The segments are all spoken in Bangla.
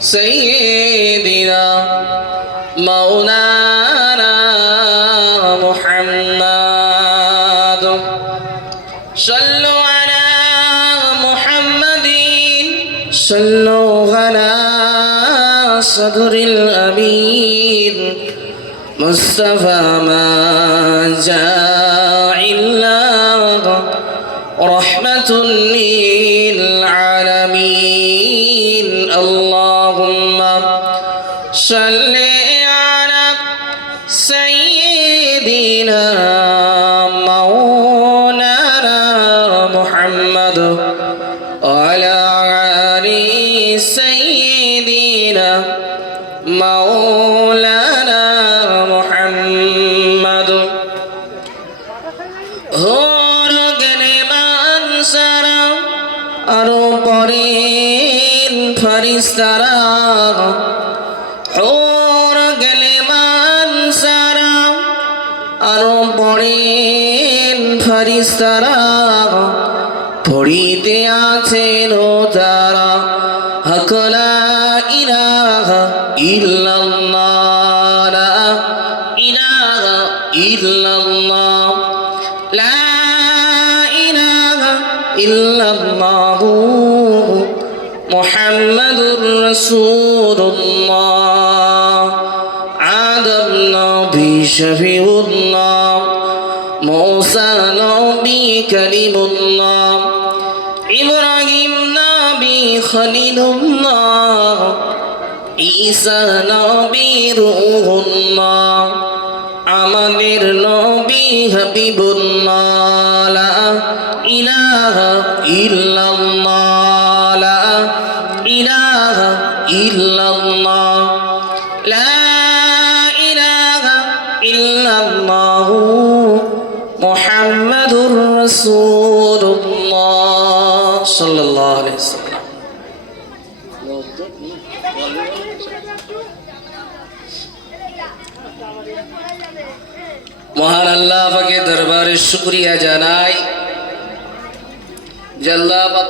سيدنا مولانا محمد صلوا على محمد صلوا على صدر الأمين مصطفى ما جاء إلا رحمة للعالمين اللهم صل على سيدنا مولانا محمد وعلى آل سيدنا مولانا محمد আরো পরেন ফেরেশতারা হুর গেলে মানসারা আরো পরেন ফেরেশতারা পড়িতে আছেন তারা হক লা ইলাহা ইল্লাল্লাহ লা ইলাহা ইল্লাল্লাহ লা ইল্লাল্লাহ মুহাম্মাদুর রাসূলুল্লাহ আদম নবী শফিউল্লাহ মূসা নবী কালিমুল্লাহ ইব্রাহিম নবী খলিলুল্লাহ ঈসা নবী রূহুল্লাহ আমাদের নবী হাবিবুল্লাহ লা ইলাহা ইল্লাল্লাহ লা ইলাহা ইল্লাল্লাহ লা ইলাহা ইল্লাল্লাহ মুহাম্মাদুর রাসূলুল্লাহ সাল্লাল্লাহু আলাইহি ওয়াসাল্লাম। মহান আল্লাহ পাকের দরবারে শুকরিয়া জানাই যে আল্লাহ পাক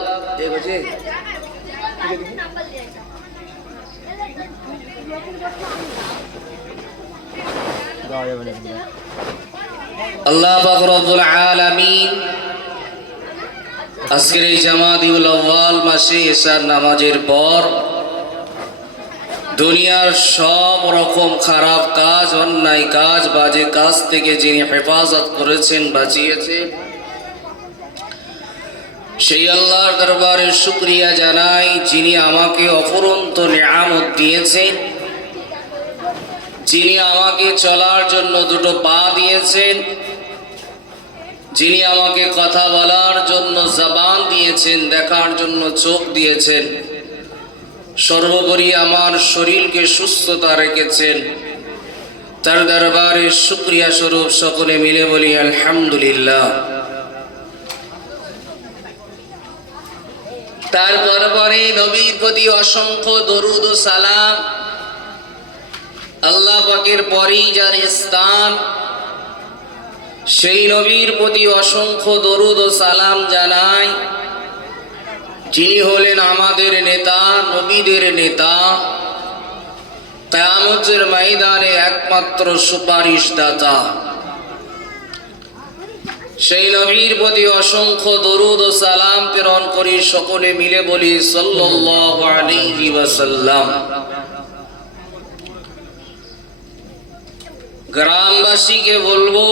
আল্লাহ পাক রব্বুল আলামিন আজকের এই জামাদিউল আউয়াল মাসে ইশার নামাজের পর দুনিয়ার সব রকম খারাপ কাজ, অন্যায় কাজ, বাজে কাজ থেকে যিনি হেফাজত করেছেন, বাঁচিয়েছেন, সেই আল্লাহর দরবারে শুকরিয়া জানাই যিনি আমাকে অফুরন্ত নিয়ামত দিয়েছেন, যিনি আমাকে চলার জন্য দুটো পা দিয়েছেন, যিনি আমাকে কথা বলার জন্য জবান দিয়েছেন, দেখার জন্য চোখ দিয়েছেন, সর্বোপরি আমার শরীরকে সুস্থতা রেখেছেন। তার দরবারে শুকরিয়া স্বরূপ সকলে মিলে বলি আলহামদুলিল্লাহ। তারপরে নবীর প্রতি অসংখ্য দরুদ ও সালাম, আল্লাহ পাকের পরেই যার স্থান সেই নবীর প্রতি অসংখ্য দরুদ ও সালাম জানাই যিনি হলেন আমাদের নেতা, নবীদের নেতা, কিয়ামতের ময়দানে একমাত্র সুপারিশদাতা। সেই নবীর প্রতি অসংখ্য দরুদ ও সালাম প্রেরণ করি, সকলে মিলে বলি সাল্লাল্লাহু আলাইহি ওয়াসাল্লাম। গ্রামবাসীকে বলবো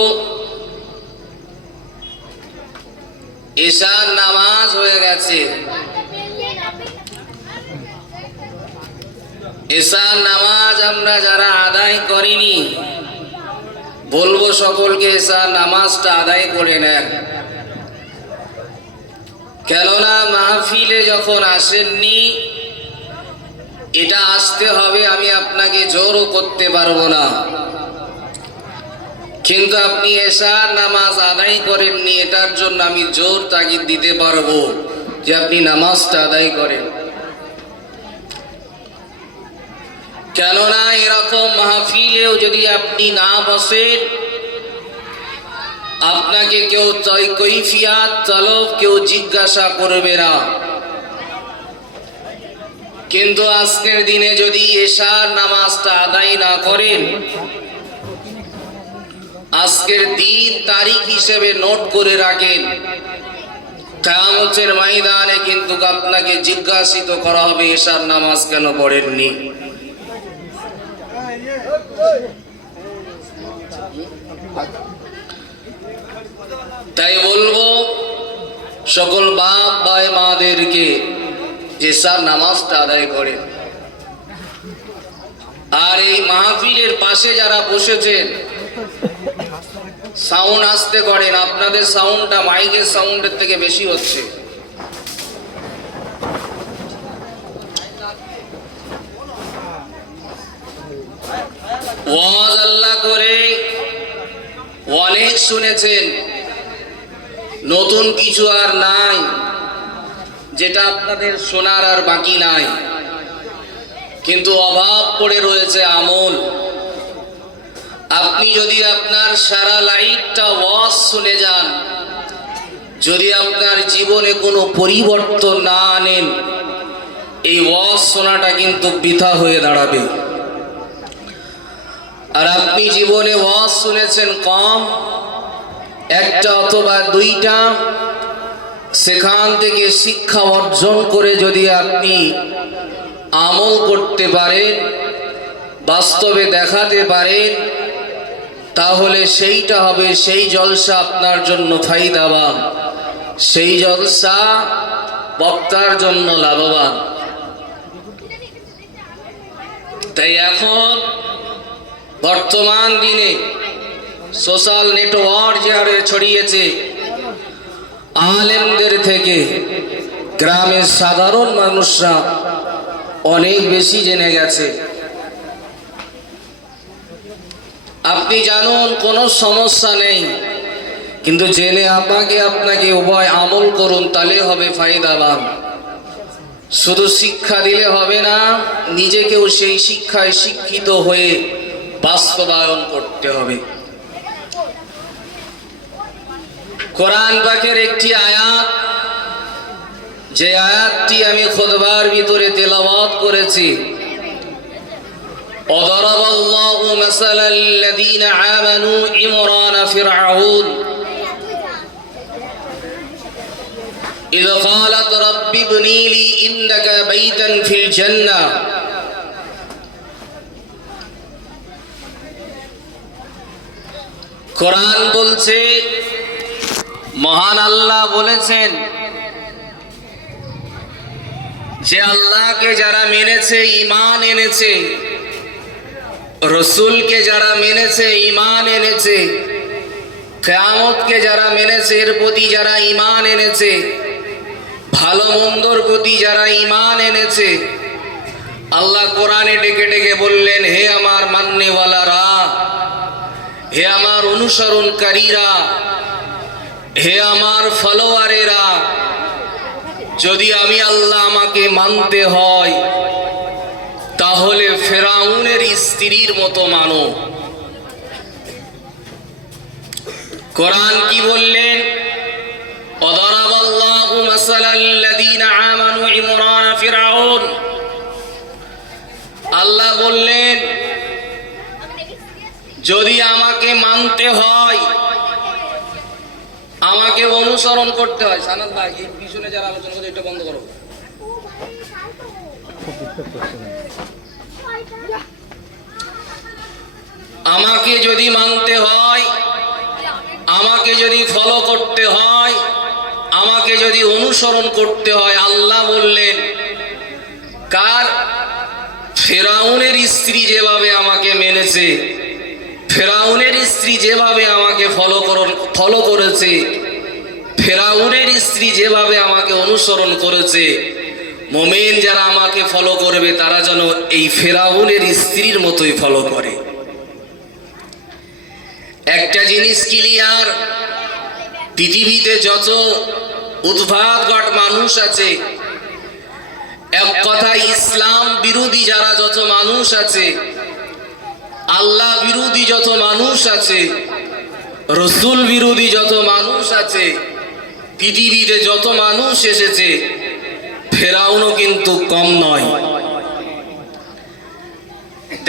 ইশার নামাজ হয়ে গেছে। ইশার নামাজ আমরা যারা আদায় করিনি বলবো সকলকে ইশার নামাজটা আদায় করে নেন। কেননা মাহফিলে যখন আসেননি, এটা আসতে হবে আমি আপনাকে জোরও করতে পারবো না, কিন্তু আপনি ইশার নামাজ আদায় করেননি, এটার জন্য আমি জোর তাগিদ দিতে পারবো যে আপনি নামাজটা আদায় করেন। কেননা এরকম মাহফিলেও যদি আপনি না বসেন, আপনাকে কেউ কৈফিয়াত তলব কেউ জিজ্ঞাসা করবে না। কিন্তু আজকের দিনে যদি এশার নামাজটা আদায় না করেন, আজকের দিন তারিখ হিসেবে নোট করে রাখেন, কিয়ামতের ময়দানে কিন্তু আপনাকে জিজ্ঞাসিত করা হবে এশার নামাজ কেন পড়েননি। তাই বলবো সকল বাপ ভাই মাদেরকে এশার নামাজটা আদায় করেন। আর এই মাহফিলের পাশে যারা বসেছেন সাউন্ড আসতে করেন, আপনাদের সাউন্ডটা মাইকের সাউন্ডের থেকে বেশি হচ্ছে। ওয়াজ আল্লাহ করে অনেক শুনেছেন, নতুন কিছু আর নাই যেটা আপনাদের শোনার আর বাকি নাই, কিন্তু অভাব পড়ে রয়েছে আমল। আপনি যদি আপনার সারা লাইফটা ওয়াজ শুনে যান, যদি আপনার জীবনে কোনো পরিবর্তন না আনেন, এই ওয়াজ শোনাটা কিন্তু বৃথা হয়ে দাঁড়াবে। আর আপনি জীবনে ওয়াজ শুনেছেন কম, একটা অথবা দুইটা, সেখান থেকে শিক্ষা অর্জন করে যদি আপনি আমল করতে পারেন, বাস্তবে দেখাতে পারেন, তাহলে সেইটা হবে সেই জলসা আপনার জন্য ফায়দাবান, সেই জলসা বক্তার জন্য লাভবান। তাই এখন বর্তমান দিনে সোশ্যাল নেটওয়ার্ক যে হারে ছড়িয়েছে, আলেমদের থেকে গ্রামের সাধারণ মানুষরা অনেক বেশি জেনে গেছে। আপনি জানুন কোনো সমস্যা নেই, কিন্তু জেনে আপনাকে উভয় আমল করুন, তাহলে হবে ফায়দাবান। শুধু শিক্ষা দিলে হবে না, নিজেকেও সেই শিক্ষায় শিক্ষিত হয়ে বাস্তবায়ন করতে হবে। কোরআন পাকের একটি আয়াত, যে আয়াতটি আমি খুতবার ভিতরে তেলাওয়াত করেছি, وضرب الله مثلا الذين آمنوا امرأة فرعون إذ قالت رب ابن لي عندك بيتا في الجنة কোরআন বলছে, মহান আল্লাহ বলেছেন যে আল্লাহকে যারা মেনেছে, ঈমান এনেছে, রসুলকে যারা মেনেছে, ঈমান এনেছে, কিয়ামতকে যারা মেনেছে, এর প্রতি যারা ঈমান এনেছে, ভালো মন্দর প্রতি যারা ঈমান এনেছে, আল্লাহ কোরআনে ডেকে ডেকে বললেন, হে আমার মান্যওয়ালারা, হে আমার অনুসরণকারীরা, হে আমার ফলোয়ারেরা, যদি আমি আল্লাহ আমাকে মানতে হয়, তাহলে ফেরাউনের স্ত্রীর মতো মানো। কোরআন কি বললেন? ওয়াদারাবাল্লাহু মাসালাল্লাযীনা আমানু ইমরান ফিরআউন। আল্লাহ বললেন, যদি আমাকে মানতে হয়, আমাকে অনুসরণ করতে হয়। সানাদ ভাই, এই পিছনে যারা আলোচনা করে এটা বন্ধ করো। আমাকে যদি মানতে হয়, আমাকে যদি ফলো করতে হয়, আমাকে যদি অনুসরণ করতে হয়, আল্লাহ বললেন কার? ফেরাউনের স্ত্রী যেভাবে আমাকে মেনেছে, ফেরাউনের স্ত্রী যেভাবে আমাকে ফলো করেছে, ফেরাউনের স্ত্রী যেভাবে আমাকে অনুসরণ করেছে, মুমিন যারা আমাকে ফলো করবে তারা যেন এই ফেরাউনের স্ত্রীর মতোই ফলো করে। একটা জিনিস ক্লিয়ার, পৃথিবীতে যত উদ্ভাবক মানুষ আছে, এক কথায় ইসলাম বিরোধী যারা যত মানুষ আছে, আল্লাহ বিরোধী যত মানুষ আছে, রসুল বিরোধী যত মানুষ আছে, পৃথিবীতে যত মানুষ এসেছে, ফেরাউনও কিন্তু কম নয়।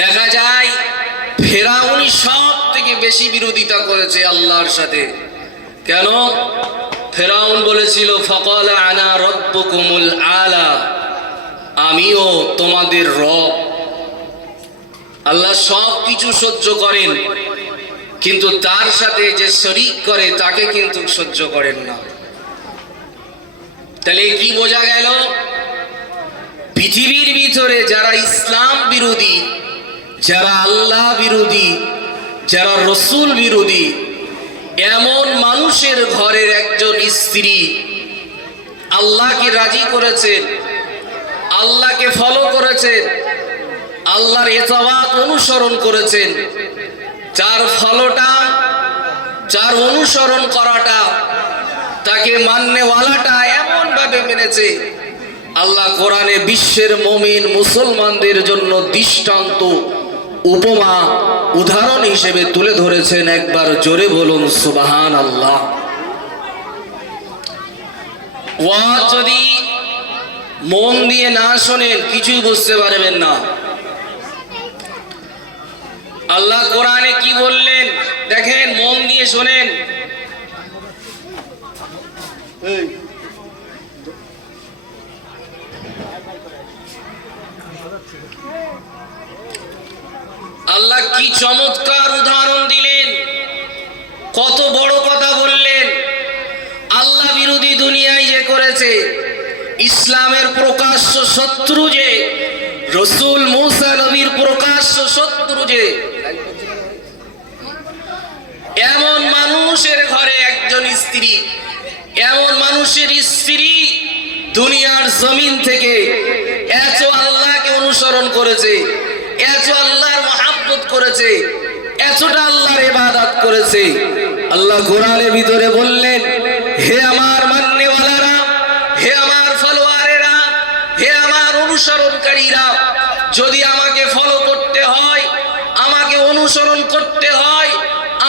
দেখা যায় ফেরাউনই সব থেকে বেশি বিরোধিতা করেছে আল্লাহর সাথে। কেন? ফেরাউন বলেছিল ফাকালা আনা রাব্বুকুমুল আলা, আমিও তোমাদের রব। আল্লাহ সব কিছু সহ্য করেন, কিন্তু তার সাথে যে শরীক করে তাকে কিন্তু সহ্য করেন না। তাহলে কি বোঝা গেল? পৃথিবীর ভিতরে যারা ইসলাম বিরোধী, যারা আল্লাহ বিরোধী, যারা রসুল বিরোধী, এমন মানুষের ঘরের একজন স্ত্রী আল্লাহকে রাজি করেছেন, আল্লাহকে ফলো করেছেন, আল্লাহর ইতাআত অনুসরণ করেছেন, যার ফলটা, যার অনুসরণ করাটা, তাকে মাননেওয়ালাটা এমন ভাবে মেনেছে, আল্লাহ কোরআনে বিশ্বের মুমিন মুসলমানদের জন্য দৃষ্টান্ত, উপমা, উদাহরণ হিসেবে তুলে ধরেছেন। একবার জোরে বলুন সুবহানাল্লাহ। ওয়াজ যদি মন দিয়ে না শোনেন কিছুই বুঝতে পারবেন না। আল্লাহ কোরআনে কি বললেন দেখেন, মন দিয়ে শোনেন। আল্লাহ কি চমৎকার উদাহরণ দিলেন, কত বড় কথা বললেন। আল্লাহ বিরোধী দুনিয়ায় যে করেছে, ইসলামের প্রকাশ্য শত্রু যে রসুল মুসা নবীর প্রকাশ্য শত্রু যে, এমন মানুষের ঘরে একজন স্ত্রী, এমন মানুষের স্ত্রী দুনিয়ার জমিন থেকে এত আল্লাহকে অনুসরণ করেছে, এত আল্লাহর মহব্বত করেছে, এতটা আল্লাহর ইবাদত করেছে। আল্লাহ কোরআনের ভিতরে বললেন, হে আমার মাননেওয়ালারা, হে আমার ফলোয়ারেরা, হে আমার অনুসরণকারীরা, যদি আমাকে ফলো করতে হয়, আমাকে অনুসরণ করতে হয়,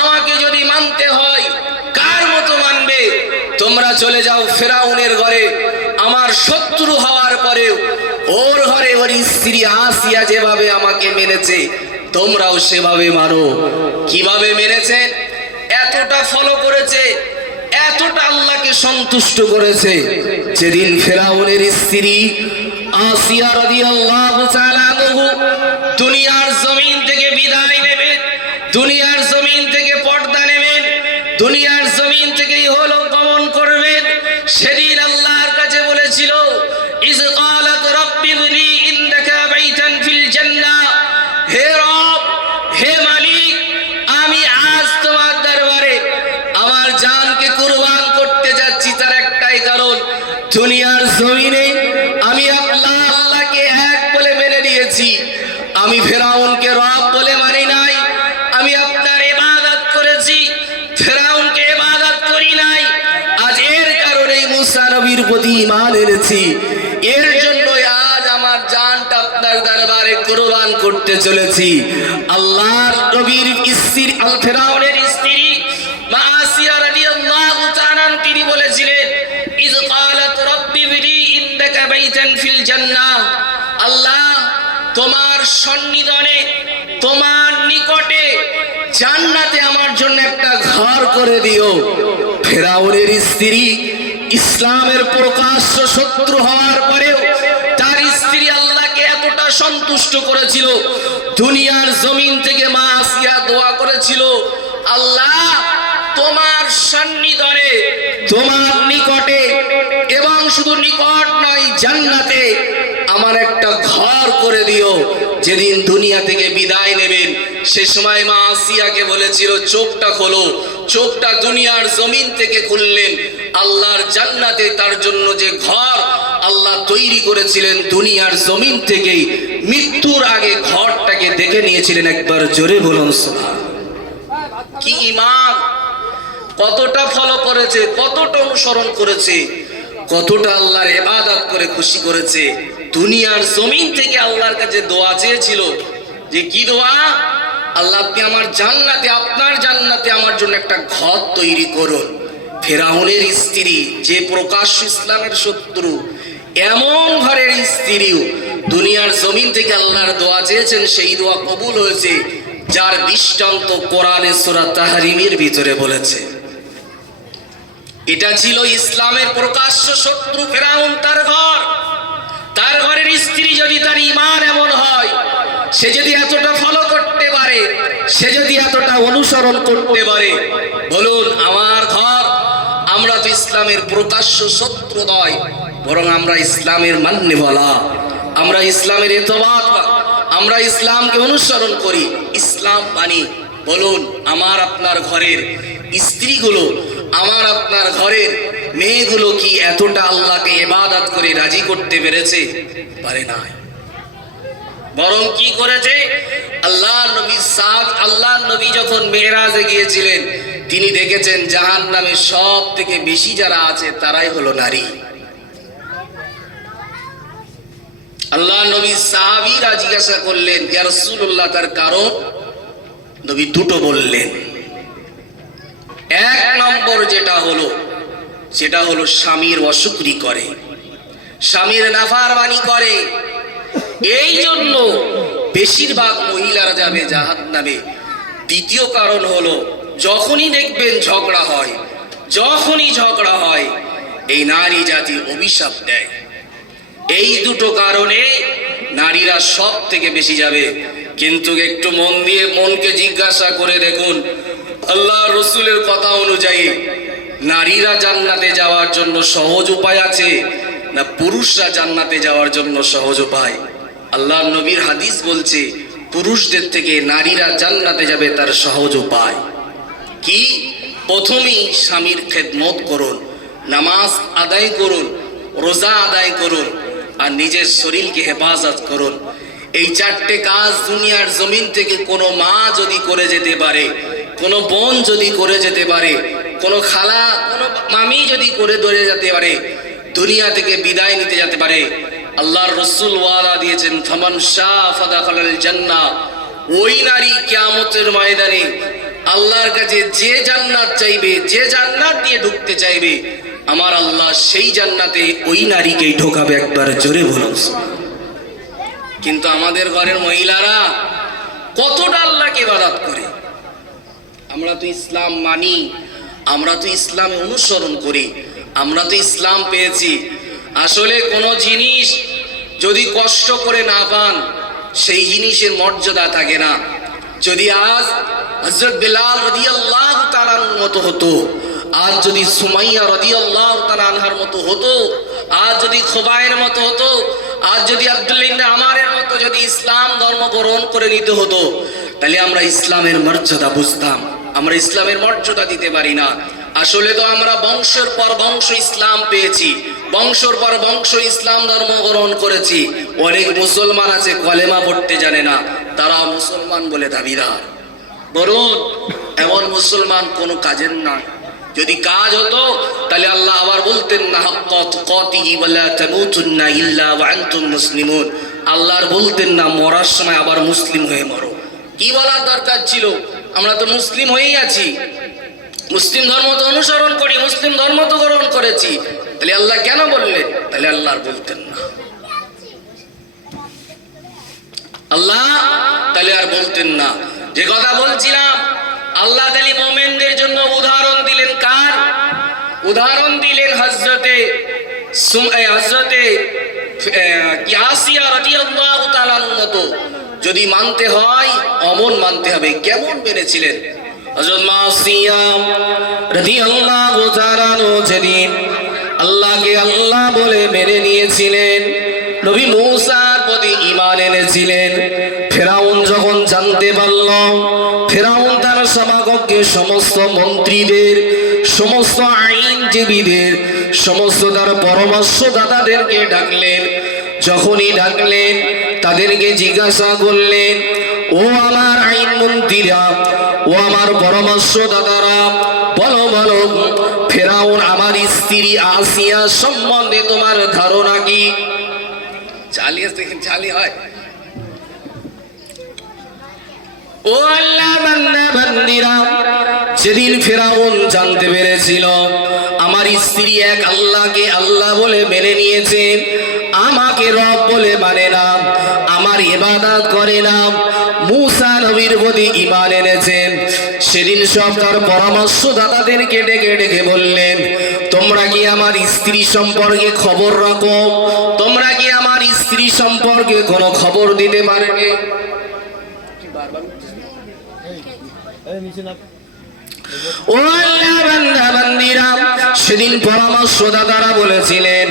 আমাকে যদি মানতে হয়, কার মতো মানবে? তোমরা চলে যাও ফেরাউনের ঘরে, আমার শত্রু হওয়ার পরেও ওর ঘরে ওর স্ত্রী আসিয়া যেভাবে আমাকে মেনেছে, তোমরাও সেভাবে মানো। কিভাবে মেনেছেন? এতটা ফলো করেছে, এতটা আল্লাহকে সন্তুষ্ট করেছে। যেদিন ফেরাউনের স্ত্রী আসিয়া রাদিয়াল্লাহু তাআলা আনহু দুনিয়ার জমিন থেকে বিদায় নেবেন, দুনিয়ার জমিন থেকে পর্দা নেবেন, দুনিয়ার জমিন থেকে ইহলোক গমন করবেন, সেদিন আল্লাহর কাছে বলেছিল, ইয ক্বালাত রাব্বি ইবনি ইনদাকা বাইতান ফিল জান্নাহ, হে রব, হে মালিক, আমি আজ তোমার দরবারে আমার জানকে কুরবান করতে যাচ্ছি। তার একটাই কারণ, দুনিয়ার জমিনে আমি আল্লাহকে এক বলে মেনে নিয়েছি, আমি ফেরাউনকে রব বলে মানি নাই, আমি আপনার ইবাদত করেছি, ফেরাউনকে ইবাদত করি নাই। আজ এর কারণেই মুসা নবীর প্রতি ঈমান এনেছি, এর জন্য আজ আমার জানটা আপনার দরবারে কুরবান করতে চলেছি। আল্লাহর নবীর স্ত্রী ফেরাউনের স্ত্রী মা আসিয়া রাদিয়াল্লাহু তাআলা তিনি বলেছিলেন, ইয ক্বালাত রাব্বি ইবনি ইনদাকা বাইতান ফিল জান্নাহ, আল্লাহ তোমার সন্নিধানে, তোমার নিকটে জান্নাতে আমার জন্য একটা ঘর করে দিও। ফেরাউনের স্ত্রী ইসলামের প্রকাশ্য শত্রু হওয়ার পরেও তার স্ত্রী আল্লাহকে এতটা সন্তুষ্ট করেছিল, দুনিয়ার জমিন থেকে মা আসিয়া দোয়া করেছিল, আল্লাহ তোমার সন্নিধানে, তোমার নিকটে, এবং শুধু নিকট নয় জান্নাতে আমার একটা ঘর করে দিও। যেদিন দুনিয়া থেকে বিদায় নেবেন, সে সময় মা আসিয়াকে বলেছিল, চোখটা খোলো। চোখটা দুনিয়ার জমিন থেকে খুললেন, আল্লাহর জান্নাতে তার জন্য যে ঘর আল্লাহ তৈরি করেছিলেন দুনিয়ার জমিন থেকেই, মৃত্যুর আগে ঘরটাকে দেখে নিয়েছিলেন। একবার জোরে বলুন সুবহানাল্লাহ। কি ঈমান! কতটা ফলো করেছে, কতটা অনুসরণ করেছে, কতটা আল্লাহর ইবাদত করে খুশি করেছে। দুনিয়ার জমিন থেকে আল্লাহর কাছে দোয়া চেয়েছিল, যে কি দোয়া? আল্লাহ আপনি আমার জান্নাতে, আপনার জান্নাতে আমার জন্য একটা ঘর তৈরি করুন। ফেরাউনের স্ত্রী যে প্রকাশ্য ইসলামের শত্রু, এমন ঘরের স্ত্রীও দুনিয়ার জমিন থেকে আল্লাহর দোয়া চেয়েছেন, সেই দোয়া কবুল হয়েছে, যার দৃষ্টান্ত কোরআনে সূরা তাহরিমের ভিতরে বলেছে। এটা ছিল ইসলামের প্রকাশ্য শত্রু ফেরাউন, তার ঘরের স্ত্রী যদি তার ঈমান এমন হয়, সে যদি এতটা ফলো করতে পারে, সে যদি এতটা অনুসরণ করতে পারে, বলুন আমার ঘর, আমরা তো ইসলামের প্রকাশ্য শত্রু নয়, বরং আমরা ইসলামের মান্যওয়ালা, আমরা ইসলামের এতবাদ, আমরা ইসলামকে অনুসরণ করি, ইসলাম মানি। বলুন আমার আপনার ঘরের স্ত্রীগুলো, আমার আপনার ঘরের মেয়েগুলো কি এতটা আল্লাহকে ইবাদত করে রাজি করতে পেরেছে? পারে নাই। বরং কি করেছে? আল্লাহ নবী যখন মেরাজে গিয়েছিলেন, তিনি দেখেছেন জাহান্নামে সব থেকে বেশি যারা আছে তারাই হলো নারী। আল্লাহ নবী সাহাবীরা জিজ্ঞাসা করলেন, ইয়া রাসূলুল্লাহ, তার কারণ? নবী দুটো বললেন। এক নম্বর যেটা হলো, সেটা হলো স্বামীর অশুকরি করে, স্বামীর নাফরমানি করে, এই জন্য বেশিরভাগ মহিলারা যাবে জাহান্নামে। দ্বিতীয় কারণ হলো, যখনই দেখবেন ঝগড়া হয়, যখনই ঝগড়া হয়, এই নারী জাতি অভিশাপ দেয়। এই দুটো কারণে নারীরা সব থেকে বেশি যাবে। কিন্তু একটু মন দিয়ে মনকে জিজ্ঞাসা করে দেখুন, আল্লাহ রসুলের কথা অনুযায়ী নারীরা জান্নাতে যাওয়ার জন্য সহজ উপায় আছে, না পুরুষরা জান্নাতে যাওয়ার জন্য সহজ উপায়? আল্লাহ নবীর হাদিস বলছে, পুরুষদের থেকে নারীরা জান্নাতে যাবে তার সহজ উপায় কি? প্রথমেই স্বামীর খেদমত করুন, নামাজ আদায় করুন, রোজা আদায় করুন, আর নিজের শরীরকে হেফাজত করুন। এই চারটে কাজ দুনিয়ার জমিন থেকে কোনো মা যদি করে যেতে পারে, কোনো বোন যদি করে যেতে পারে, কোনো খালা, কোনো মামি যদি করে ধরে যেতে পারে, দুনিয়া থেকে বিদায় নিতে যেতে পারে, আল্লাহর রাসূল ওয়াদা দিয়েছেন, ফামান শাআ ফাদাখালাল জান্নাহ। ওই নারী কিয়ামতের ময়দানে আল্লাহর কাছে যে জান্নাত চাইবে, যে জান্নাত দিয়ে ঢুকতে চাইবে, আমার আল্লাহ সেই জান্নাতে ওই নারীকেই ঢোকাবে। একবার জোরে বলুন। কিন্তু আমাদের ঘরের মহিলারা কতটা আল্লাহকে ইবাদত করে। আমরা তো ইসলাম মানি, আমরা তো ইসলামে অনুসরণ করি, আমরা তো ইসলাম পেয়েছি। আসলে কোনো জিনিস যদি কষ্ট করে না পান, সেই জিনিসের মর্যাদা থাকে না। যদি আজ হযরত বিলাল রাদিয়াল্লাহু তাআলার মতো হতো, আজ যদি সুমাইয়া রাদিয়াল্লাহু তাআলা আনহার মতো হতো, আজ যদি খুবাইয়ের মতো হতো, আজ যদি আব্দুল্লাহ ইবনে আমারের মতো যদি ইসলাম ধর্ম গ্রহণ করে নিতে হতো, তাহলে আমরা ইসলামের মর্যাদা বুঝতাম। আমরা ইসলামের মর্যাদা দিতে পারি না। আসলে তো আমরা বংশের পর বংশ ইসলাম পেয়েছি, বংশের পর বংশ ইসলাম ধর্ম গ্রহণ করেছি। অনেক মুসলমান আছে কলেমা পড়তে জানে না, তারা মুসলমান বলে দাবিদার। বরং এমন মুসলমান কোনো কাজের না। যদি কাজ হতো তাহলে আল্লাহ আবার বলতেন না, হাক্কাত তুকাতিহি ওয়ালা তামুতুন্না ইল্লা ওয়া আনতুম মুসলিমুন। আল্লাহর বলতেন না, মরার সময় আবার মুসলিম হয়ে মরো। কি বলার দরকার ছিল? আমরা তো মুসলিম হয়েই আছি, মুসলিম ধর্ম তো অনুসরণ করি, মুসলিম ধর্ম তো গ্রহণ করেছি, তাহলে আল্লাহ কেন বললেন? তাহলে আল্লাহ আর বলতেন না, আল্লাহ তাহলে আর বলতেন না। যে কথা বলছিলাম, আল্লাহ তাআলা মুমিনদের জন্য উদাহরণ দিলেন। কার উদাহরণ দিলেন? হযরতে আসিয়া রাদিয়াল্লাহু তাআলার মতো। যদি মানতে হয় অমন মানতে হবে। কেমন মেনেছিলেন হযরত আসিয়া রাদিয়াল্লাহু তাআলা? যেদিন আল্লাহকে আল্লাহ বলে মেনে নিয়েছিলেন, নবী মূসার প্রতি ঈমান এনেছিলেন, ফেরাউন যখন জানতে পারল, ফেরাউন তার সমাগমকে সমস্ত মন্ত্রীদের, সমস্ত আইনজীবীদের, সমস্ত তার পরামর্শদাতাদেরকে ডাকলেন। যখনই ডাকলেন, তাদেরকে জিজ্ঞাসা করলেন, ও আমার আইন মন্ত্রীরা, ও আমার পরামর্শদাতারা, বলো বলো, ফেরাউন আমার স্ত্রী আসিয়া সম্বন্ধে তোমার ধারণা কি? চালিয়ে দেখেন, চালি হয়। ও আল্লাহ বান্দা বান্দিরা, সেদিন ফেরাউন জানতে পেরেছিল আমার স্ত্রী এক আল্লাহকে আল্লাহ বলে মেনে নিয়েছে, আমাকে রব বলে মানে না, আমার ইবাদত করে না, মূসা নবীর প্রতি ঈমান এনেছেন। সেদিন সব তার পরামর্শদাতাদেরকে ডেকে ডেকে বললেন, তোমরা কি আমার স্ত্রী সম্পর্কে খবর রাখো? তোমরা কি আমার স্ত্রী সম্পর্কে কোনো খবর দিতে পারবে? ও আল্লাহ বান্দা বান্দিরা, সেদিন পরামর্শদাতারা বলেছিলেন,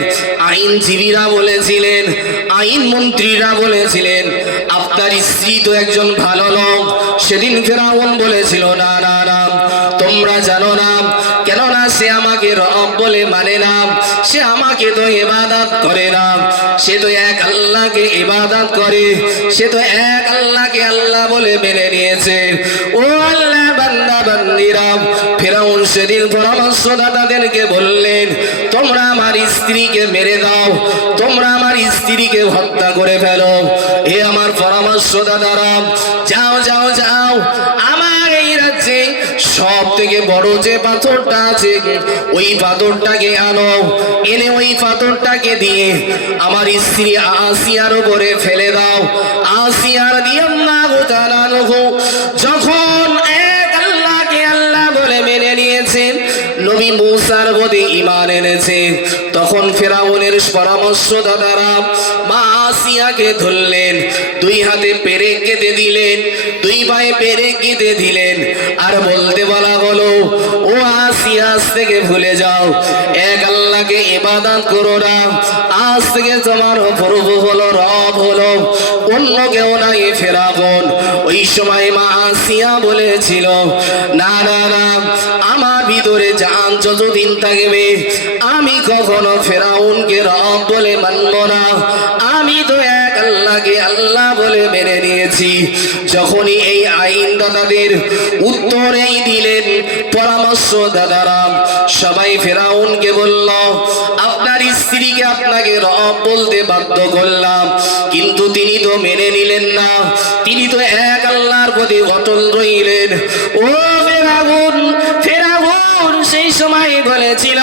আইনজীবীরা বলেছিলেন, আইন মন্ত্রীরা বলেছিলেন, আপনার স্ত্রী তো একজন ভালো লোক। সেদিন ফেরাউন বলেছিল, না না না, তোমরা জানো না, কেননা সে আমাকে রব বলে মানে না, সে আমাকে তো ইবাদত করে না, সে তো এক আল্লাহকে ইবাদত করে, সে তো এক আল্লাহকে আল্লাহ বলে মেনে নিয়েছে। ও আল্লাহ বান্দা বান্দিরা, ফেরাউন সেদিন পরামর্শদাতাদেরকে বললেন, তোমরা আমার স্ত্রীকে মেরে দাও, তোমরা আমার স্ত্রীকে হত্যা করে ফেলো। এ আমার পরামর্শদাতারা, যাও যাও যাও, আমার এই রাজ্যে সব থেকে বড় যে পাথরটা আছে ওই পাথরটাকে আনো, এনে ওই পাথরটাকে দিয়ে আমার স্ত্রী আসিয়ার উপরে ফেলে দাও। আসিয়ার দিয়ে যখন এক আল্লাহকে আল্লাহ বলে মেনে নিয়েছেন, নবী মূসার প্রতি ঈমান এনেছে, তখন ফেরাউনের পরামর্শদাতারা মা আসিয়াকে ধরলেন, দুই হাতে পেরেক কেটে দিলেন, দুই পায়ে পেরেক কেটে দিলেন, আর বলতে বলা হলো, ও আসিয়া আজ থেকে ভুলে যাও, এক আল্লাহকে ইবাদত করো না, আজ থেকে তোমার প্রভু হলো, রব হলো অন্য কেউ নাই ফেরাউন। ওই সময় মা আসিয়া বলেছিল, না না না, আমার ভিতরে জান যতদিন থাকবে আমি কখনো ফেরাউনকে রব বলে মানব না, আমি তো এক আল্লাহকে আল্লাহ বলে মেনে নিয়েছি। যখনই এই আইনদাতাদের উত্তর এই দিলেন, পরামর্শদাতারা সবাই ফেরাউনকে বলল, আপনার স্ত্রীকে আপনাকে রব বলতে বাধ্য করলাম, কিন্তু তিনি তো মেনে নিলেন না, তিনি তো এক আল্লাহর প্রতি অটল রইলেন। ও ফেরাউন, ফেরাউন সেই সময় বলেছিল,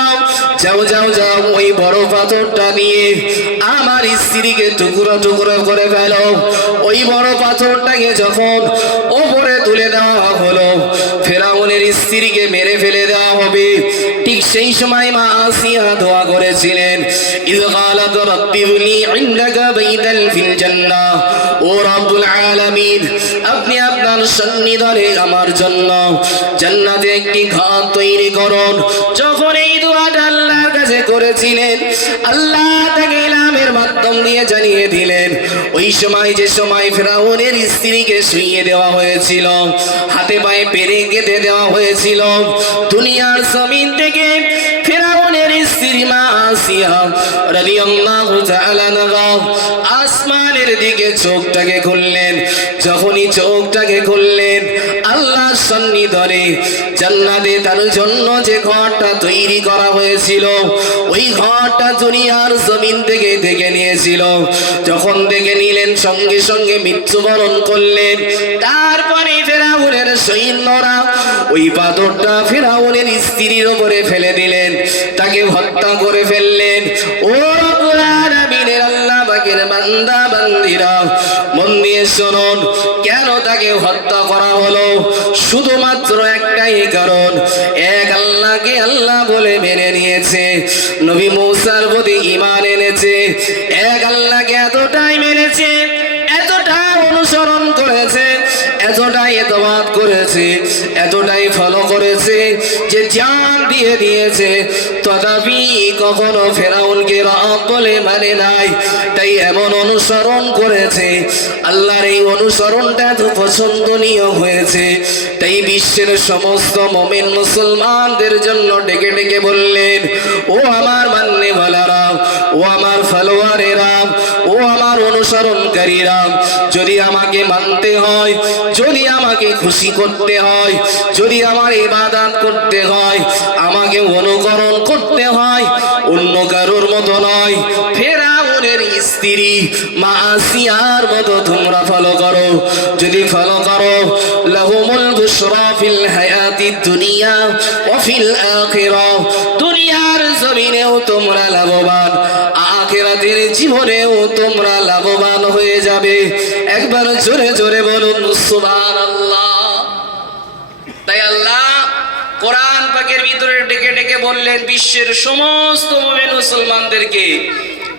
যাও যাও যাও, ওই বড় পাথরটা নিয়ে আমার স্ত্রীকে টুকরো টুকরো করে ফেলো। ওই বড় পাথরটাকে যখন ওপরে তুলে দেওয়া হলো, ফেরাউনের স্ত্রীকে মেরে ফেলে দেওয়া হবে, ঠিক সেই সময় মা আসিয়া দোয়া করেছিলেন, ইয ক্বালাত রাব্বি ইবনি ইনদাকা বাইতান ফিল জান্নাহ, ও রব্বুল আলামিন, আপনি আপনার সন্নিধানে আমার জন্য জান্নাতে একটি ঘর তৈরি করুন। যখন এই দোয়াটা আল্লাহর কাছে করেছিলেন, আল্লাহ তাকে ইলহামের মাধ্যম দিয়ে জানিয়ে দিলেন, ওই সময় যে সময় ফেরাউনের স্ত্রীকে শুইয়ে দেওয়া হয়েছিল, হাতে পায়ে পেরেক কেটে দেওয়া হয়েছিল, দুনিয়ার জমিন থেকে ফেরাউনের স্ত্রী মা আসিয়া রাদিয়াল্লাহু তাআলা আনহা আসমানের দিকে চোখটাকে খুললেন। যখনই চোখটাকে খুললেন, আল্লাহর সন্নিধানে জান্নাতে তার জন্য যে ঘরটা তৈরি করা হয়েছিল, ওই ঘরটা দুনিয়ার জমিন থেকে দেখে নিয়েছিল। যখন দেখে নিলেন, সঙ্গে সঙ্গে মৃত্যুবরণ করলেন। তারপরে ফেরাউনের সৈন্যরা ওই পাথরটা ফেরাউনের স্ত্রীর উপরে ফেলে দিলেন, তাকে হত্যা করে ফেললেন। ও রব্বুল আলামিনের আল্লাহ পাকের বান্দা বান্দিরা, মন দিয়ে শুনুন, কেন তাকে হত্যা করা হলো? শুধুমাত্র একটাই কারণ, এক আল্লাহকে আল্লাহ বলে মেনে নিয়েছে, নবী মূসার প্রতি ঈমান এনেছে, এক আল্লাহকে এতটাই মেনেছে, এতটা অনুসরণ করেছে, এতটাই ইতাআত করেছে, এতটাই ফলো করেছে যে জান দিয়ে দিয়েছে, তথাপি কখনো ফেরাউনকে রব বলে মানে নাই। তাই এমন অনুসরণ করেছে, আল্লাহর এই অনুসরণটা এত পছন্দনীয় হয়েছে, তাই বিশ্বের সমস্ত মুমিন মুসলমানদের জন্য ডেকে ডেকে বললেন, ও আমার মান্যওয়ালারা, ও আমার ফলোয়ারেরা, ও আমার অনুসরণকারীরা, যদি আমাকে মানতে হয়, যদি আমাকে খুশি করতে হয়, যদি আমার ইবাদত করতে হয়, আমাকে অনুকরণ করতে হয়, অন্য কারোর মতো নয়, ফেরাউনের স্ত্রী মা আসিয়ার মতো তোমরা ফলো করো। যদি ফলো করো, লাহুমুল বুশরা ফিল হায়াতিদ দুনিয়া ওয়া ফিল আখিরাহ, দুনিয়ার জমিনেও তোমরা লাভবান, আখিরাতের জীবনেও তোমরা লাভবান হয়ে যাবে। একবার জোরে জোরে বলুন সুবহানাল্লাহ। তাই আল্লাহ কোরআন পাকের ভিতরে ডেকে ডেকে বললেন, বিশ্বের সমস্ত মুমিন মুসলমানদেরকে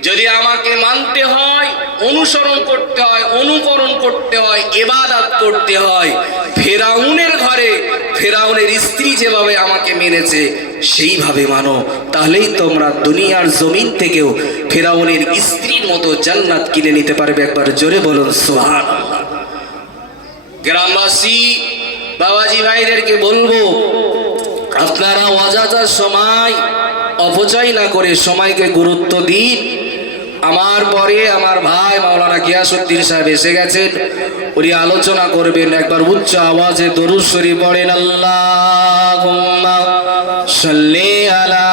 যদি আমাকে মানতে হয়, অনুসরণ করতে হয়, অনুকরণ করতে হয়, ইবাদত করতে হয়, ফেরাউনের ঘরে ফেরাউনের স্ত্রী যেভাবে আমাকে মেনেছে সেইভাবে মানো, তাহলেই তোমরা দুনিয়ার জমিন থেকেও ফেরাউনের স্ত্রীর মতো জান্নাত কিনে নিতে পারবে। একবার জোরে বলুন সুবহানাল্লাহ। গ্রামবাসী বাবাজি ভাইদেরকে বলবো, আপনারা অযথা সময় অপচয় না করে সময়কে গুরুত্ব দিন। আমার পরে আমার ভাই মাওলানা গিয়াসউদ্দিন সাহেব এসে গেছেন, উনি আলোচনা করবেন। একবার উচ্চ আওয়াজে দরুদ শরীফ পড়েন, আল্লাহুম্মা সাল্লি আলা